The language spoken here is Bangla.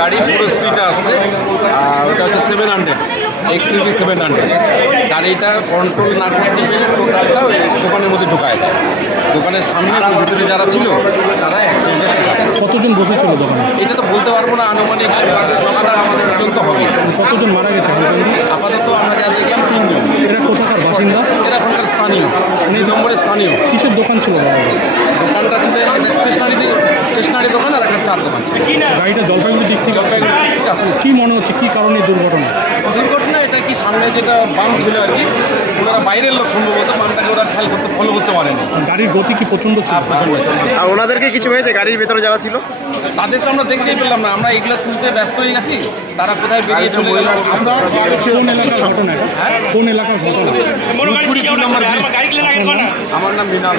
গাড়ি পুরো স্পিড আসছে আর ওটা হচ্ছে seven hundred X three seven hundred গাড়িটা কন্ট্রোল না করতে পেরে টোটালটা ওই দোকানের মধ্যে ঢুকায় দোকানের সামনে ভিতরে যারা ছিল তারা অ্যাক্সিডেন্টের শিকার কতজন বসেছিল দোকানে? এটা তো বলতে পারব না আনুমানিক সমাধান আমাদের পর্যন্ত হবে। কতজন মারা গেছে? আপাতত আমরা যা দেখলাম তিনজন। এরা কোথাকার বাসিন্দা? এরা ওখানকার স্থানীয়। উনি নম্বরে স্থানীয়। কিসের দোকান ছিল? দোকানটা ছিল স্টেশনারি স্টেশনারি দোকান দোকান ছিল গাড়িটা জলপাইগুড়ি দিক থেকে জলপাইগুড়ি আসছে। কি মনে হচ্ছে কি কারণে দুর্ঘটনা? দুর্ঘটনা এটা কি সামনে যেটা বাম ছিল আর কি? ওনারা বাইরের লোক সম্ভবত বামটাকে ওরা খেয়াল করতে ফলো করতে পারেনি। গাড়ির গতি কি প্রচণ্ড ছিল? আর ওনাদেরকে কিছু হয়েছে? গাড়ির ভেতরে যারা ছিল? তাদের তো আমরা দেখতেই পেলাম না। আমরা এগুলো তুলতে ব্যস্ত হয়ে গেছি। তারা কোথায় বেরিয়ে চলে গেল? কোন এলাকার ঘটনা? কোন এলাকার ঘটনা ব্রিজ। আমার নাম মৃণাল